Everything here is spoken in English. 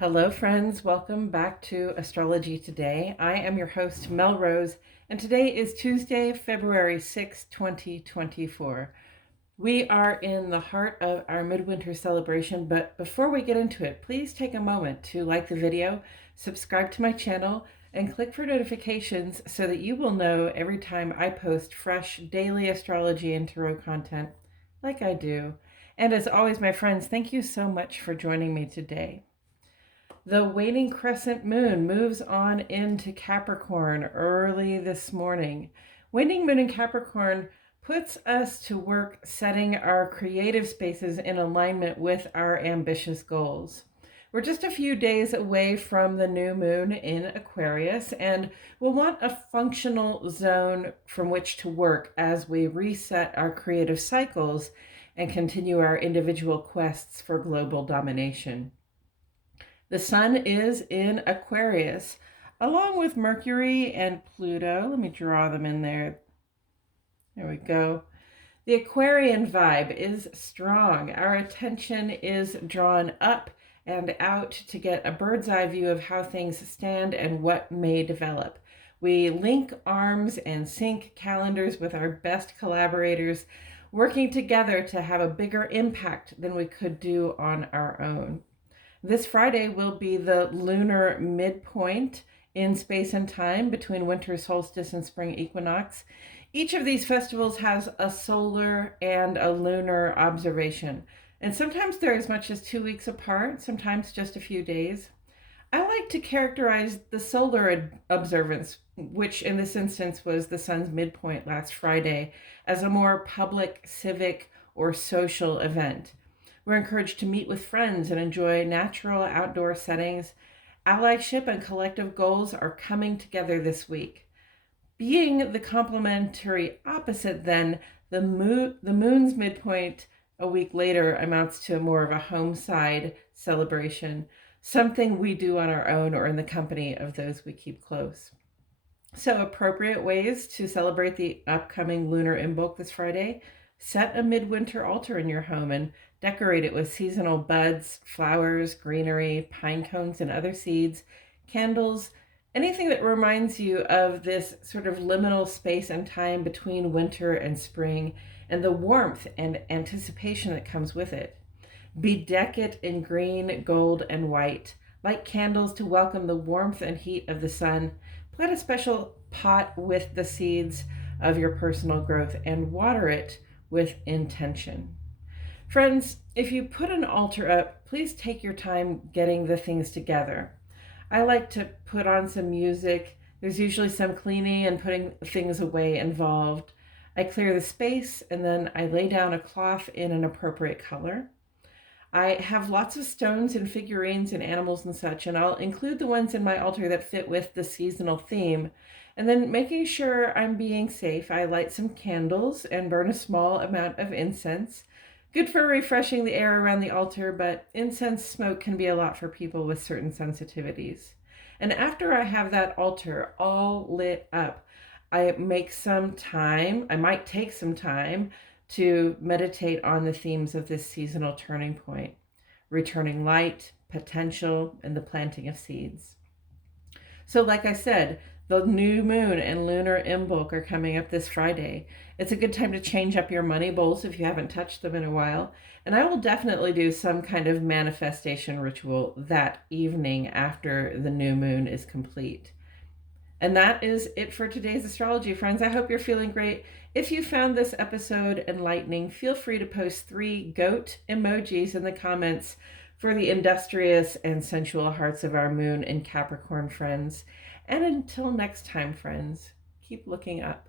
Hello, friends. Welcome back to Astrology Today. I am your host, Melrose, and today is Tuesday, February 6, 2024. We are in the heart of our Midwinter celebration, but before we get into it, please take a moment to like the video, subscribe to my channel, and click for notifications so that you will know every time I post fresh daily astrology and tarot content like I do. And as always, my friends, thank you so much for joining me today. The waning crescent moon moves on into Capricorn early this morning. Waning moon in Capricorn puts us to work setting our creative spaces in alignment with our ambitious goals. We're just a few days away from the new moon in Aquarius, and we'll want a functional zone from which to work as we reset our creative cycles and continue our individual quests for global domination. The sun is in Aquarius, along with Mercury and Pluto. Let me draw them in there. There we go. The Aquarian vibe is strong. Our attention is drawn up and out to get a bird's eye view of how things stand and what may develop. We link arms and sync calendars with our best collaborators, working together to have a bigger impact than we could do on our own. This Friday will be the lunar midpoint in space and time between winter solstice and spring equinox. Each of these festivals has a solar and a lunar observation, and sometimes they're as much as 2 weeks apart, sometimes just a few days. I like to characterize the solar observance, which in this instance was the sun's midpoint last Friday, as a more public, civic, or social event. We're encouraged to meet with friends and enjoy natural outdoor settings. Allyship and collective goals are coming together this week. Being the complementary opposite, then, the moon's midpoint a week later amounts to more of a home side celebration, something we do on our own or in the company of those we keep close. So, appropriate ways to celebrate the upcoming Lunar Imbolc this Friday: set a midwinter altar in your home and decorate it with seasonal buds, flowers, greenery, pine cones, and other seeds, candles, anything that reminds you of this sort of liminal space and time between winter and spring and the warmth and anticipation that comes with it. Bedeck it in green, gold, and white. Light candles to welcome the warmth and heat of the sun. Plant a special pot with the seeds of your personal growth and water it with intention. Friends, if you put an altar up, please take your time getting the things together. I like to put on some music. There's usually some cleaning and putting things away involved. I clear the space and then I lay down a cloth in an appropriate color. I have lots of stones and figurines and animals and such, and I'll include the ones in my altar that fit with the seasonal theme. And then, making sure I'm being safe, I light some candles and burn a small amount of incense. Good for refreshing the air around the altar, but incense smoke can be a lot for people with certain sensitivities. And after I have that altar all lit up, I might take some time to meditate on the themes of this seasonal turning point: returning light, potential, and the planting of seeds. So like I said, the new moon and lunar imbolc are coming up this Friday. It's a good time to change up your money bowls if you haven't touched them in a while. And I will definitely do some kind of manifestation ritual that evening after the new moon is complete. And that is it for today's astrology, friends. I hope you're feeling great. If you found this episode enlightening, feel free to post 3 goat emojis in the comments for the industrious and sensual hearts of our moon and Capricorn friends. And until next time, friends, keep looking up.